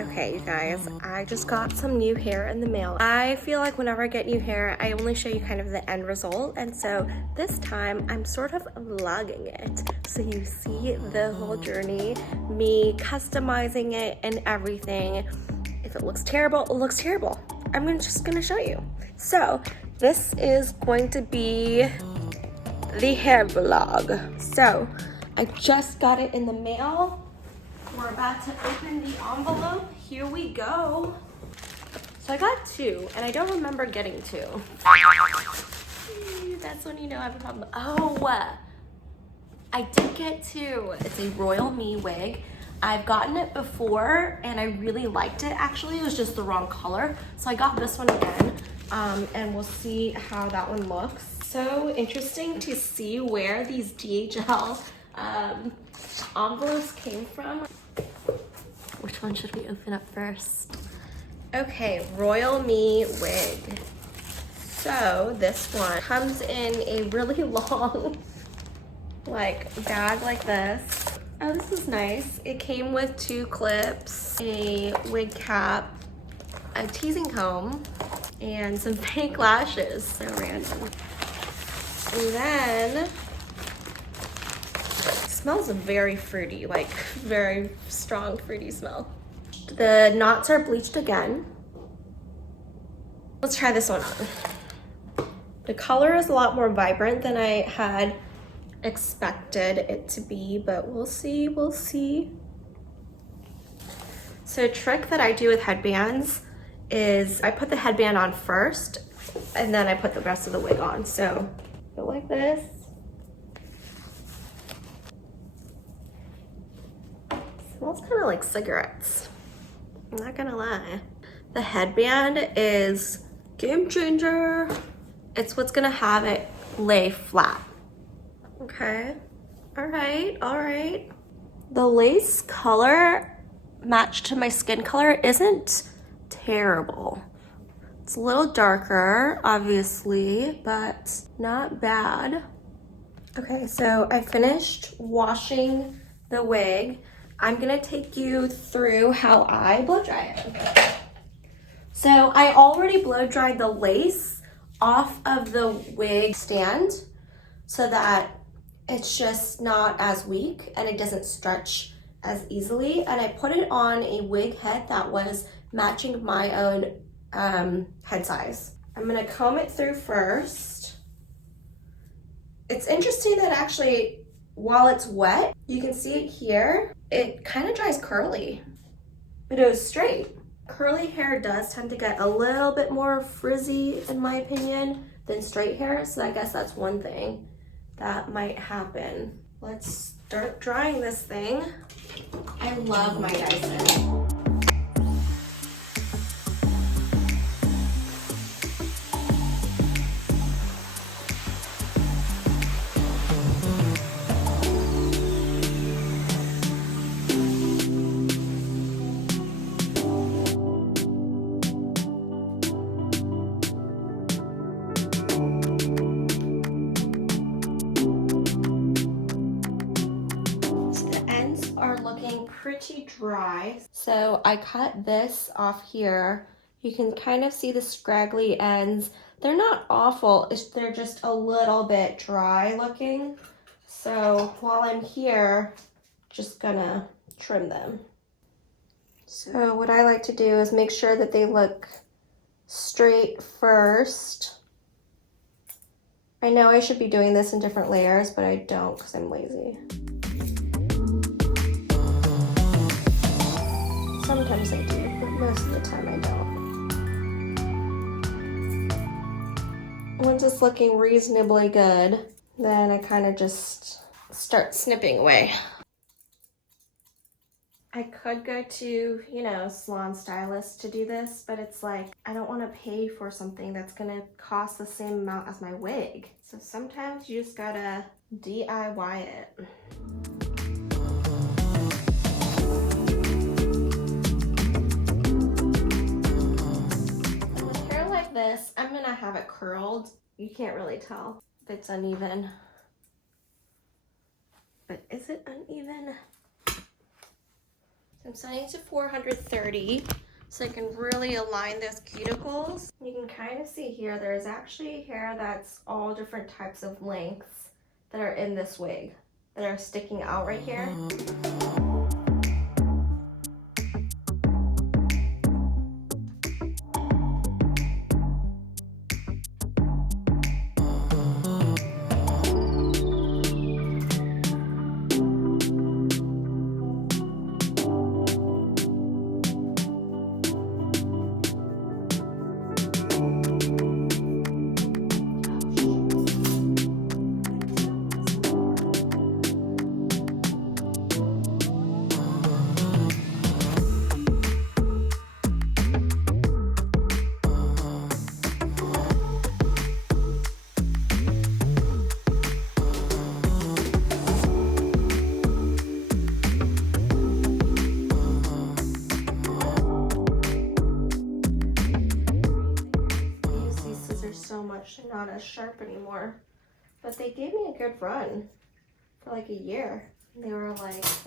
Okay, you guys, I just got some new hair in the mail. I feel like whenever I get new hair, I only show you kind of the end result. And so this time I'm sort of vlogging it. So you see the whole journey, me customizing it and everything. If it looks terrible, it looks terrible. Just gonna show you. So this is going to be the hair vlog. So I just got it in the mail. We're about to open the envelope. Here we go. So I got two, and I don't remember getting two. That's when you know I have a problem. Oh, I did get two. It's a Royal Me wig. I've gotten it before, and I really liked it. Actually, it was just the wrong color. So I got this one again, and we'll see how that one looks. So interesting to see where these DHL envelopes came from. Which one should we open up first? Okay, Royal Me wig. So this one comes in a really long bag like this. Oh, this is nice. It came with two clips, a wig cap, a teasing comb, and some fake lashes. So random. And then smells very fruity, like very strong fruity smell. The knots are bleached again. Let's try this one on. The color is a lot more vibrant than I had expected it to be, but we'll see, we'll see. So a trick that I do with headbands is I put the headband on first and then I put the rest of the wig on. So go like this. Smells kind of like cigarettes. I'm not gonna lie. The headband is game changer. It's what's gonna have it lay flat. Okay, all right, all right. The lace color matched to my skin color isn't terrible. It's a little darker, obviously, but not bad. Okay, so I finished washing the wig. I'm gonna take you through how I blow dry it. So I already blow dried the lace off of the wig stand so that it's just not as weak and it doesn't stretch as easily. And I put it on a wig head that was matching my own head size. I'm gonna comb it through first. It's interesting that actually, while it's wet, you can see it here, it kind of dries curly, but it was straight. Curly hair does tend to get a little bit more frizzy, in my opinion, than straight hair, so I guess that's one thing that might happen. Let's start drying this thing. I love my Dyson. Pretty dry. So I cut this off here. You can kind of see the scraggly ends. They're not awful, they're just a little bit dry looking. So while I'm here, just gonna trim them. So what I like to do is make sure that they look straight first. I know I should be doing this in different layers, but I don't because I'm lazy. Sometimes I do, but most of the time I don't. Once it's looking reasonably good, then I kind of just start snipping away. I could go to, salon stylist to do this, but it's like, I don't want to pay for something that's gonna cost the same amount as my wig. So sometimes you just gotta DIY it. This, I'm gonna have it curled. You can't really tell if it's uneven, but is it uneven? I'm setting to 430 so I can really align those cuticles. You can kind of see here, there's actually hair that's all different types of lengths that are in this wig that are sticking out right here. They're not as sharp anymore, but they gave me a good run for like a year. They're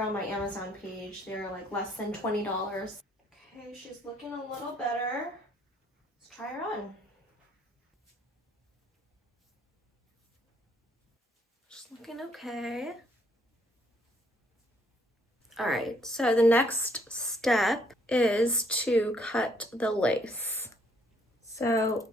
on my Amazon page. They're like less than $20. Okay, she's looking a little better. Let's try her on. She's looking okay. All right, so the next step is to cut the lace. So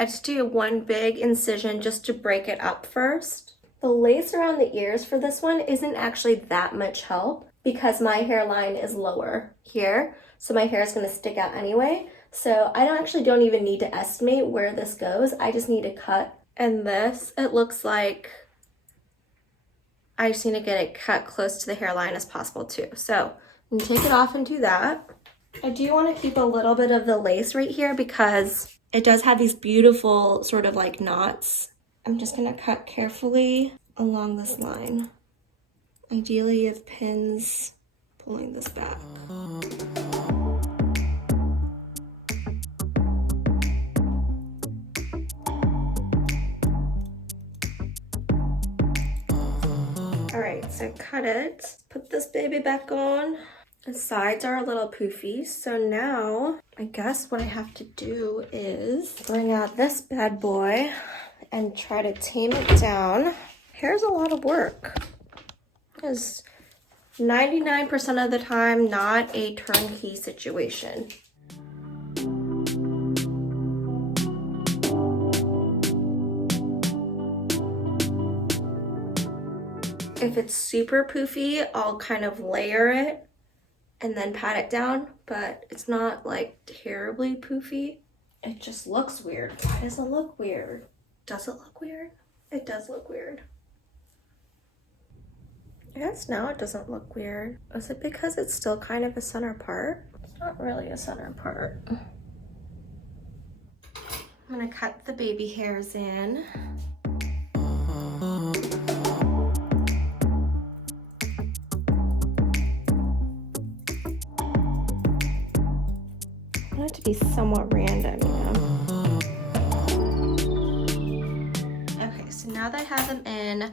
I just do one big incision just to break it up first. The lace around the ears for this one isn't actually that much help because my hairline is lower here, so my hair is going to stick out anyway. So I don't even need to estimate where this goes. I just need to cut. And this, it looks like I just need to get it cut close to the hairline as possible too. So I'm gonna take it off and do that. I do want to keep a little bit of the lace right here because it does have these beautiful sort of like knots. I'm just gonna cut carefully along this line. Ideally you have pins pulling this back. All right, so cut it. Put this baby back on. The sides are a little poofy, so now I guess what I have to do is bring out this bad boy and try to tame it down. Hair's a lot of work. It's 99% of the time not a turnkey situation. If it's super poofy, I'll kind of layer it and then pat it down, but it's not like terribly poofy. It just looks weird. Why does it look weird? Does it look weird? It does look weird. I guess now it doesn't look weird. Is it because it's still kind of a center part? It's not really a center part. I'm gonna cut the baby hairs in. I want it to be somewhat random, you know? Okay, so now that I have them in,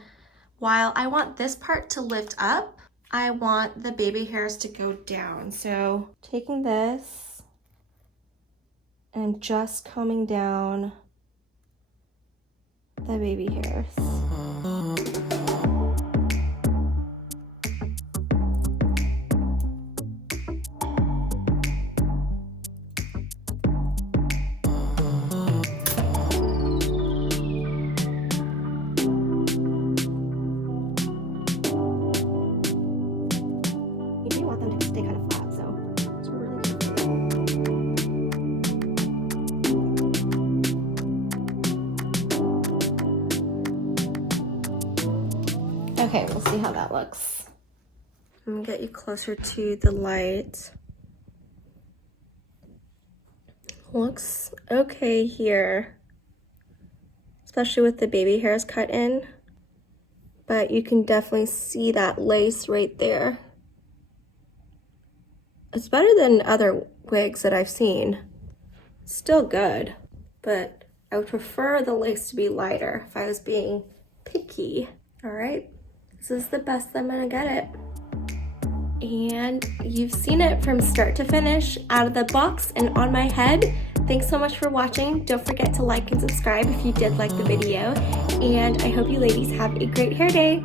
while I want this part to lift up, I want the baby hairs to go down. So taking this and just combing down the baby hairs. Okay, we'll see how that looks. I'm gonna get you closer to the light. Looks okay here, especially with the baby hairs cut in, but you can definitely see that lace right there. It's better than other wigs that I've seen. Still good, but I would prefer the lace to be lighter if I was being picky. All right. This is the best I'm gonna get it. And you've seen it from start to finish, out of the box and on my head. Thanks so much for watching. Don't forget to like and subscribe if you did like the video. And I hope you ladies have a great hair day.